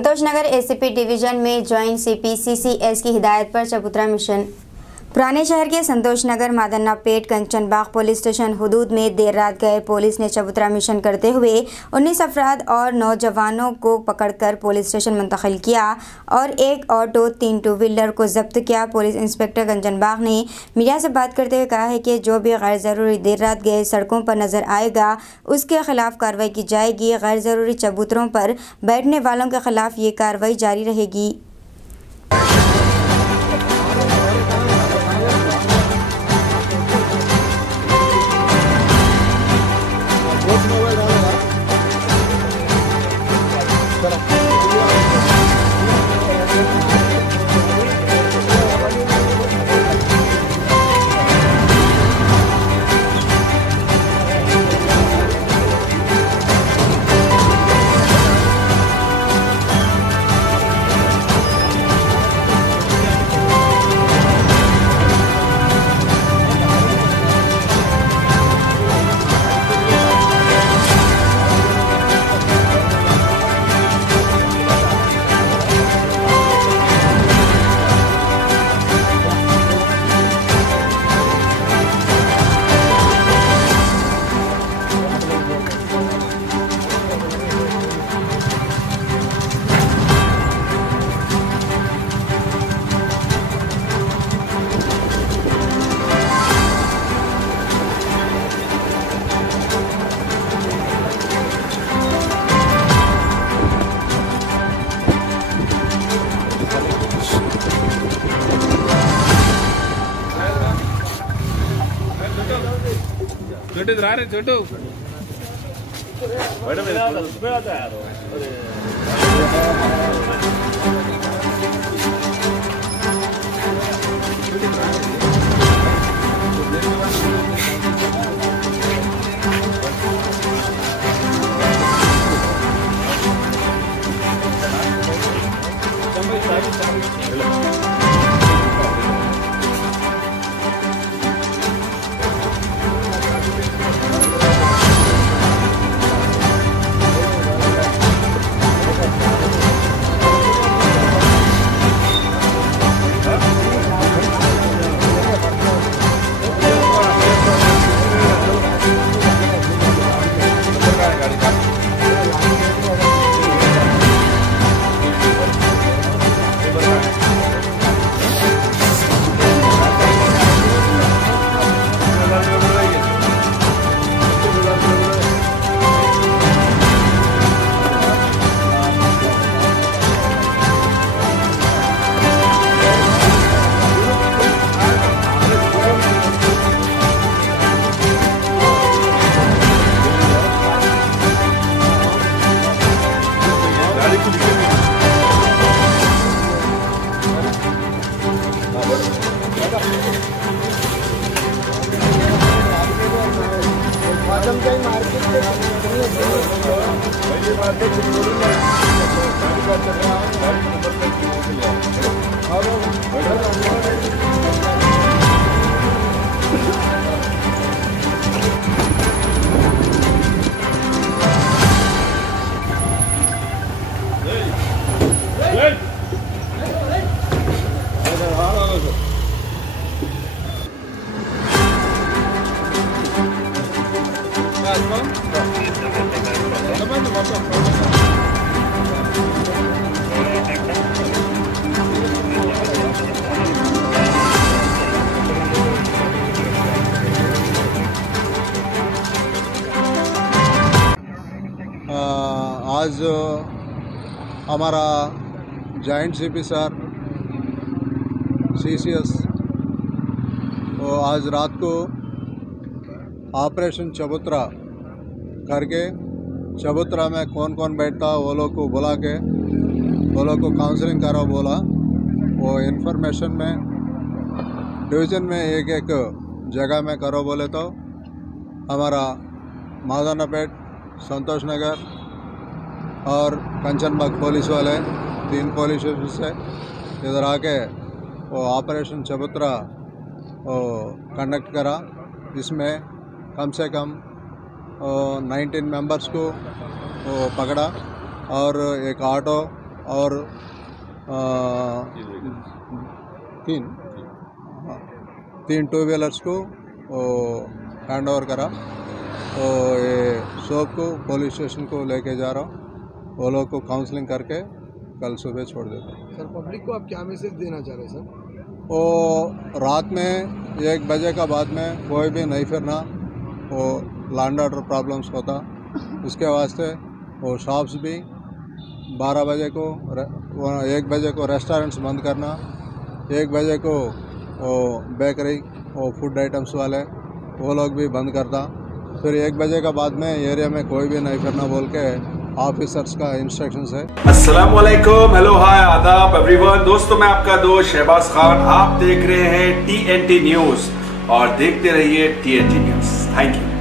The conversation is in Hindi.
संतोष नगर एसीपी डिवीजन में ज्वाइंट सीपी सीसीएस की हिदायत पर चबूतरा मिशन। पुराने शहर के संतोष नगर मादन्नापेट कंचनबाग पुलिस स्टेशन हुदूद में देर रात गए पुलिस ने चबूतरा मिशन करते हुए 19 अफराद और नौजवानों को पकड़कर पुलिस स्टेशन मुंतकिल किया और एक ऑटो 3 टू व्हीलर को जब्त किया। पुलिस इंस्पेक्टर कंचनबाग ने मीडिया से बात करते हुए कहा है कि जो भी गैर ज़रूरी देर रात गए सड़कों पर नज़र आएगा उसके खिलाफ कार्रवाई की जाएगी। गैर ज़रूरी चबूतरों पर बैठने वालों के खिलाफ ये कार्रवाई जारी रहेगी। छोटे रा रहे छोटू आज हमारा जॉइंट सीपी सर सीसीएस वो आज रात को ऑपरेशन चबूतरा करके चबूतरा में कौन कौन बैठता वो लोग को बुला के वो लोग को काउंसलिंग करो बोला। वो इन्फॉर्मेशन में डिवीज़न में एक जगह में करो बोले तो हमारा मादन्नापेट संतोष नगर और कंचनबाग पुलिस वाले 3 पुलिस से इधर आके वो ऑपरेशन चबूतरा कंडक्ट करा। इसमें कम से कम 19 मेंबर्स को पकड़ा और एक ऑटो और तीन टू व्हीलर्स को हैंड ओवर करा। तो ये शॉप को पुलिस स्टेशन को लेके जा रहा हूँ, वो लोग को काउंसलिंग करके कल सुबह छोड़ देता हूँ। सर पब्लिक को आप क्या मैसेज देना चाह रहे हैं सर? वो रात में 1 बजे का बाद में कोई भी नहीं फिरना, वो लैंड ऑर्डर प्रॉब्लम्स होता, उसके वास्ते वो शॉप्स भी 12 बजे को 1 बजे को रेस्टोरेंट्स बंद करना, 1 बजे को वो बेकरी वो फूड आइटम्स वाले वो लोग भी बंद करता, फिर 1 बजे का बाद में एरिया में कोई भी नहीं फिरना बोल के ऑफिसर्स का इंस्ट्रक्शंस है। अस्सलाम वालेकुम, हेलो हाय आदाब एवरीवन। दोस्तों मैं आपका दोस्त शहबाज खान, आप देख रहे हैं TNT न्यूज़ और देखते रहिए TNT न्यूज़। Thank you.